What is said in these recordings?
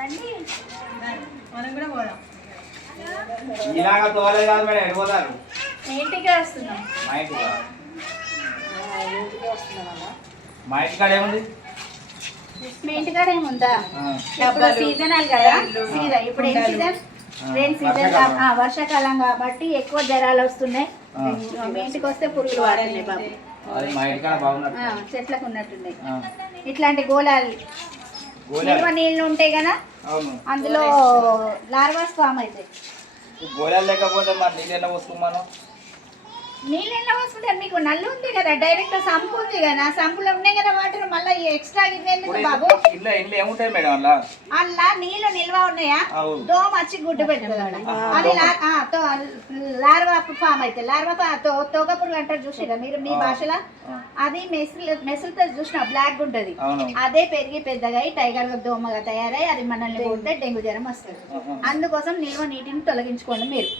రండి మనం కూడా పోదాం. ఇలాగ తోలే కాదు మేడం ఎటు పోతారు? మీ ఇంటికే వస్తున్నాం. మా ఇంటికి? మా ఇంటికాడ ఏముంది? మీ ఇంటికాడ ఏముందా? ఇప్పుడు సీజనల్ కదా? సీజన్ ఇప్పుడు ఏం సీజన్? Rain season? వర్షాకాలం. ఆ, వర్షాకాలం కాబట్టి ఎక్కువ జ్వరాలు వస్తున్నాయి. మీ ఇంటికి వస్తే పురుగులు వాడుతున్నాయి బాబు. చెట్లకు ఉన్నట్టున్నాయి ఇట్లాంటి గోళాలు. నిల్వ నీళ్ళు ఉంటాయి కదా? అందులో లార్వాస్ ఫామ్ అవుతాయి గోళాలు లేకపోతే మరి నీళ్ళు ఎలా పోసుకున్నాను నీళ్ళు ఎట్లా వస్తుంటాయి మీకు నల్లు ఉంది కదా డైరెక్ట్ సంపు ఉంది కదా సంపులో ఉన్నాయి కదా వాటర్ మళ్ళీ ఎక్స్ట్రా ఇవ్వేందుకు బాబు? ఇంట్లో ఇంట్లో ఏముంటాయి మేడం అలా అలా నీళ్ళు నిల్వ ఉన్నాయా? దోమ వచ్చి గుడ్డు పెడుతుంది. అది లార్వా ఫామ్ అయితే లార్వా ఫా- తో- తోక పురుగు అంటారు చూసిరా మీరు మీ భాషలో? అది మెసులు మెసులుతో చూసిన బ్లాక్ ఉంటది. అదే పెరిగి పెద్దగా టైగర్ దోమగా తయారై అది మనల్ని కొడితే డెంగ్యూ జ్వరం వస్తుంది. అందుకోసం నిల్వ నీటిని తొలగించుకోండి మీరు.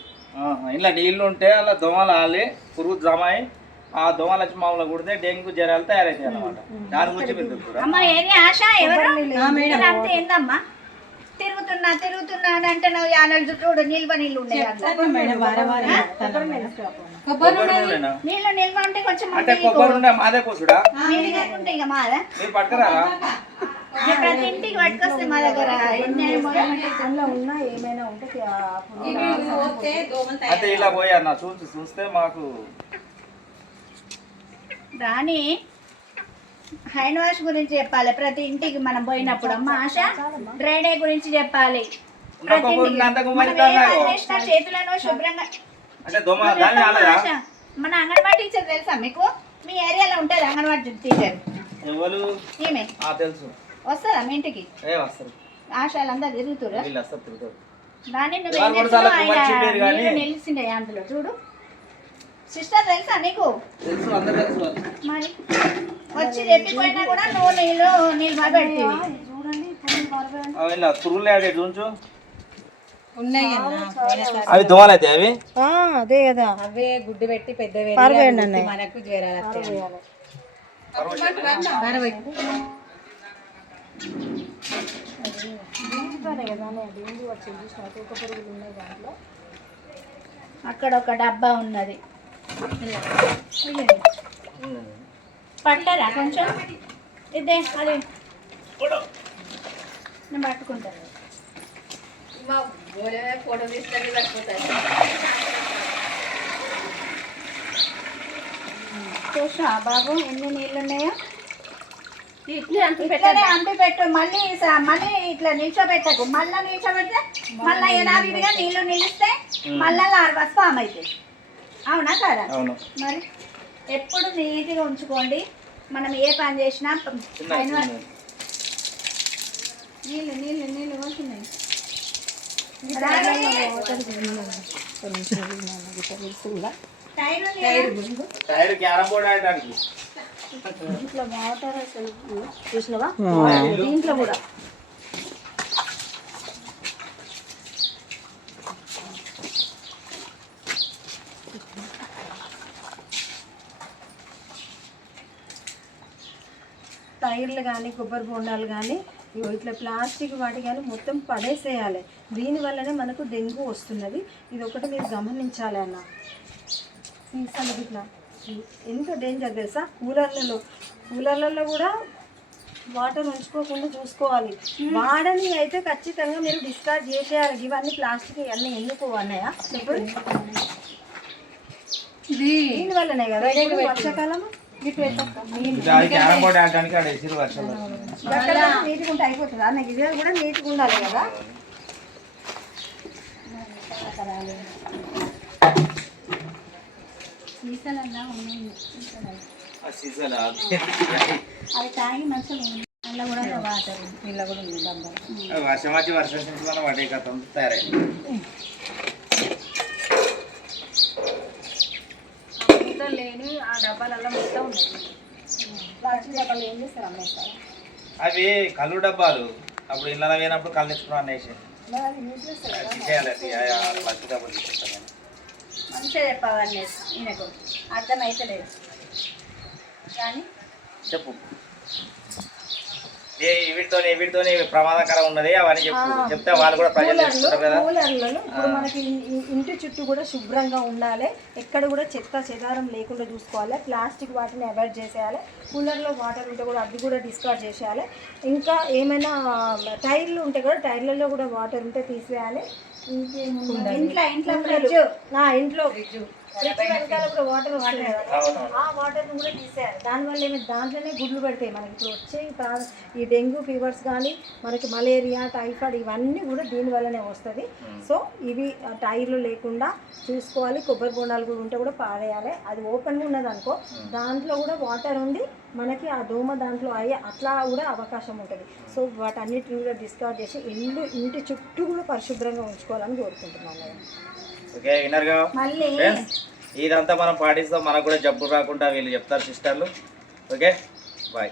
ఇలా నీళ్ళు ఉంటే అలా దోమలు ఆలి పురుగు జమ అయి ఆ దోమలు వచ్చి మామూలుగా కుడితే డెంగ్యూ జ్వరాలు తయారవుతాయి అన్నమాట దాని గురించి మీరు తిరుగుతున్నా తిరుగుతున్నా అని అంటే నువ్వు యానలు చూడు నిల్వ నీళ్ళు? నీళ్ళు నిల్వ ఉంటే కొంచెం అంటే మంచిగా కొబ్బరి ఉండే మాదే కోసుడా? మీరు పట్టుకురారా? మీరు ప్రతి ఇంటికి పట్టుకొస్తే మా దగ్గర? ఎన్ని అందులో ఉన్న ఏమైనా ఉంటే ఆ పురుగు అంటే ఇలా పోయి అన్న చూసి చూస్తే మాకు రాణి హ్యాండ్ వాష్ గురించి చెప్పాలి. ప్రతి ఇంటికి మనం పోయినప్పుడు. అమ్మ ఆశ డ్రై డే గురించి చెప్పాలి. ప్రతి ఇంటికి. చేతులను శుభ్రంగా. మన అంగన్వాడీ టీచర్ తెలుసా మీకు? మీ ఏరియాలో ఉంటుంది అంగన్వాడీ టీచర్. ఎవరు? ఈమె. ఆ తెలుసు. వస్తుందా మీ ఇంటికి? ఏ వస్తారు ఆశాలందరూ తిరుగుతురా వీళ్ళు వస్తారు తిరుగుతారు. దాన్ని నువ్వు ఏం ఆయన. నీళ్ళు నిలిచిండే అందులో చూడు. సిస్టర్ తెలుసా నీకు? తెలుసు అందరు తెలుసు వాళ్ళు. మరి వచ్చి తెప్పిపోయినా కూడా నువ్వు నీళ్ళు పురుగులే అదే చూంచు ఉన్నాయి అన్న అవి దోమలు అయితే అవి? అదే కదా. అవే గుడ్డు పెట్టి పెద్దవి మనకు జ్వరాలు వస్తాయి అరవై. అక్కడ ఒక డబ్బా ఉన్నది. పట్టరా కొంచెం? ఇదే అదే. నేను పట్టుకుంటాను ఫోటో సరిపోతుంది చూసా బాబు? ఎన్ని నీళ్ళు ఉన్నాయో ఇట్లనే అంపి పెట్టు. మళ్ళీ మళ్ళీ ఇట్లా నిల్చోబెట్టకు. మళ్ళీ నిల్చోబెడితే మళ్ళీ యథావిధిగా నీళ్ళు నిలిస్తే మళ్ళీ లార్వాస్ ఫామ్ అవుతాయి అవునా కదా? అవును. మరి ఎప్పుడు నీట్గా ఉంచుకోండి. మనం ఏ పని చేసినా. నీళ్ళు నీళ్ళు నీళ్ళు పోతున్నాయి? టైర్ క్యారం బోర్డ్ ఆడడానికి ఇంట్లో వాటర్ అసలు చూసినావా? దీంట్లో కూడా. టైర్లు కానీ కొబ్బరి బొండాలు కానీ ఇట్లా ప్లాస్టిక్ వాటి కానీ మొత్తం పడేసేయాలి. దీనివల్లనే మనకు డెంగ్యూ వస్తున్నది. ఇది ఒకటి మీరు గమనించాలి అన్న. సీసాలు ఇట్లా. ఎంత డేంజర్ తెలుసా? కూలర్లలో. కూలర్లలో కూడా వాటర్ ఉంచుకోకుండా చూసుకోవాలి. వాడని అయితే ఖచ్చితంగా మీరు డిస్కార్డ్ చేసేయాలి. ఇవన్నీ ప్లాస్టిక్ ఇవన్నీ ఎందుకు అన్నాయా దీనివల్లనే కదా? వర్షాకాలం నీట్గా అయిపోతుంది? అన్న ఇది కూడా నీట్గా ఉండాలి కదా? ఉన్నాయి సీసాలు. అవి తాగి మంచిగా ఉంది. అందులో కూడా వాటర్ ఇలా కూడా ఉంది డబ్బా ఆ వర్షం వచ్చి వర్షం వాటి కథ లేని ఆ డబ్బాలలో మొత్తం ప్లాస్టిక్ డబ్బాలు ఏం చేస్తారు అమ్మేస్తారు అవి కళ్ళు డబ్బాలు అప్పుడు ఇళ్ళ పోయినప్పుడు కళ్ళు తెచ్చుకున్నాను అనేసి ఆ ప్లాస్టిక్ డబ్బాలు తీసుకుంటాను నేను. మంచిగా చెప్పావన్నీ ఈయనకు. అర్థమైతలేదు. కానీ? చెప్పు. వీటితో వీటితో ప్రమాదకరం ఉన్నది అవన్నీ చెప్పు చెప్తే వాళ్ళు కూడా ప్రజలు కూలర్లు తెలుసుకుంటారు కదా. కూలర్లలో ఇప్పుడు మనకి ఇంటి చుట్టూ కూడా శుభ్రంగా ఉండాలి. ఎక్కడ కూడా చెత్త చెదారం లేకుండా చూసుకోవాలి. ప్లాస్టిక్ వాటిని అవాయిడ్ చేసేయాలి. కూలర్లో వాటర్ ఉంటే కూడా అవి కూడా డిస్కార్డ్ చేసేయాలి. ఇంకా ఏమైనా టైర్లు ఉంటాయి కూడా టైర్లలో కూడా వాటర్ ఉంటే తీసేయాలి. ఇంకేముంది ఇంట్లో ఇంట్లో. ఫ్రిడ్జ్. నా ఇంట్లో. ఫ్రిడ్జ్. వెనకాల కూడా వాటర్ వస్తుంది కదా. ఆ వాటర్ని కూడా తీసేయాలి. దానివల్ల ఏమి? దాంట్లోనే గుడ్లు పెడతాయి మనకి. ఇప్పుడు వచ్చే ఈ డెంగ్యూ ఫీవర్స్ కానీ మనకి మలేరియా టైఫాయిడ్ ఇవన్నీ కూడా దీనివల్లనే వస్తుంది. సో ఇవి టైర్లు లేకుండా చూసుకోవాలి. కొబ్బరి బొండాలు కూడా ఉంటే కూడా పారేయాలి. అది ఓపెన్గా ఉన్నది అనుకో దాంట్లో కూడా వాటర్ ఉండి మనకి ఆ దోమ దాంట్లో అయ్యే అట్లా కూడా అవకాశం ఉంటుంది. సో వాటన్నిటిని కూడా డిస్కార్డ్ చేసి ఇల్లు ఇంటి చుట్టూ కూడా పరిశుభ్రంగా ఉంచుకోవాలని కోరుకుంటున్నాను నేను. ఓకే విన్నర్గా మళ్ళీ. ఫ్రెండ్స్ ఇదంతా మనం పాటిస్తాం. మనకు కూడా జబ్బు రాకుండా వీళ్ళు చెప్తారు సిస్టర్లు. Okay bye.